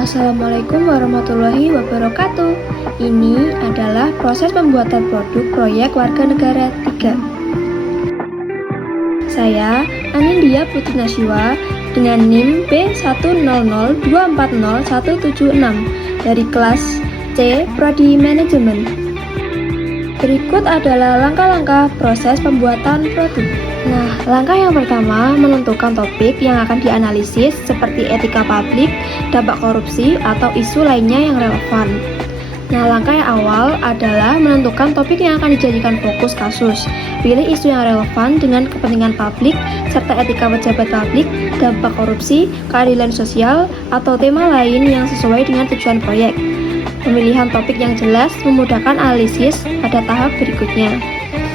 Assalamualaikum warahmatullahi wabarakatuh. Ini adalah proses pembuatan produk proyek warga negara 3. Saya Anindya Putri Nasyiwa dengan NIM B100240176 dari kelas C Prodi Manajemen. Berikut adalah langkah-langkah proses pembuatan produk. Nah, langkah yang pertama menentukan topik yang akan dianalisis seperti etika publik, dampak korupsi, atau isu lainnya yang relevan. Nah, langkah yang awal adalah menentukan topik yang akan dijadikan fokus kasus. Pilih isu yang relevan dengan kepentingan publik, serta etika pejabat publik, dampak korupsi, keadilan sosial, atau tema lain yang sesuai dengan tujuan proyek. Pemilihan topik yang jelas memudahkan analisis pada tahap berikutnya.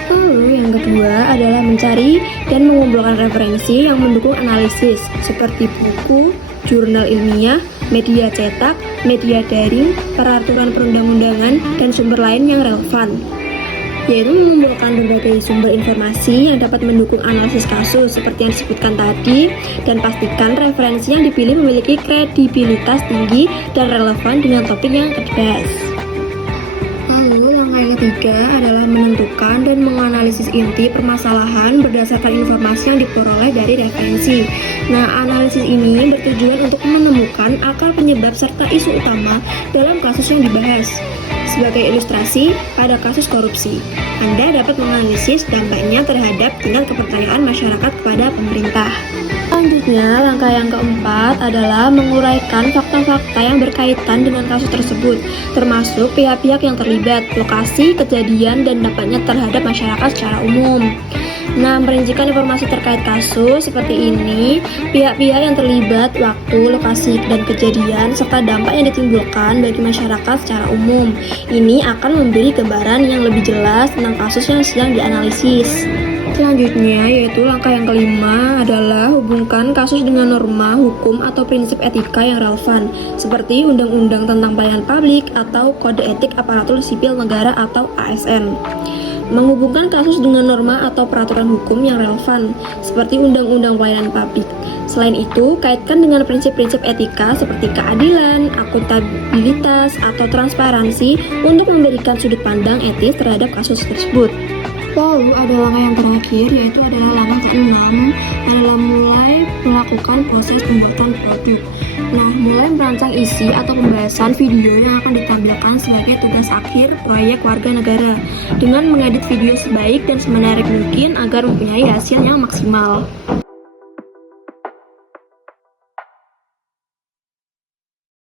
Lalu yang kedua adalah mencari dan mengumpulkan referensi yang mendukung analisis seperti buku, jurnal ilmiah, media cetak, media daring, peraturan perundang-undangan, dan sumber lain yang relevan, yaitu mengumpulkan berbagai sumber informasi yang dapat mendukung analisis kasus seperti yang disebutkan tadi, dan pastikan referensi yang dipilih memiliki kredibilitas tinggi dan relevan dengan topik yang dibahas. Lalu langkah yang ketiga adalah menentukan dan menganalisis inti permasalahan berdasarkan informasi yang diperoleh dari referensi. Nah, analisis ini bertujuan untuk menemukan akar penyebab serta isu utama dalam kasus yang dibahas. Sebagai ilustrasi, pada kasus korupsi, Anda dapat menganalisis dampaknya terhadap tingkat kepercayaan masyarakat kepada pemerintah. Selanjutnya, langkah yang keempat adalah menguraikan fakta-fakta yang berkaitan dengan kasus tersebut, termasuk pihak-pihak yang terlibat, lokasi, kejadian, dan dampaknya terhadap masyarakat secara umum. Nah, merincikan informasi terkait kasus seperti ini, pihak-pihak yang terlibat, waktu, lokasi, dan kejadian, serta dampak yang ditimbulkan bagi masyarakat secara umum. Ini akan memberi gambaran yang lebih jelas tentang kasus yang sedang dianalisis. Selanjutnya, yaitu langkah yang kelima adalah hubungkan kasus dengan norma, hukum, atau prinsip etika yang relevan, seperti Undang-Undang tentang Pelayanan Publik atau Kode Etik Aparatur Sipil Negara atau ASN. Menghubungkan kasus dengan norma atau peraturan hukum yang relevan, seperti Undang-Undang Pelayanan Publik. Selain itu, kaitkan dengan prinsip-prinsip etika seperti keadilan, akuntabilitas, atau transparansi untuk memberikan sudut pandang etis terhadap kasus tersebut. Lalu ada langkah yang terakhir, yaitu adalah langkah ke-6 adalah mulai melakukan proses pembuatan produk. Nah, mulai merancang isi atau pembahasan video yang akan ditampilkan sebagai tugas akhir proyek warga negara, dengan mengedit video sebaik dan semenarik mungkin agar mempunyai hasil yang maksimal.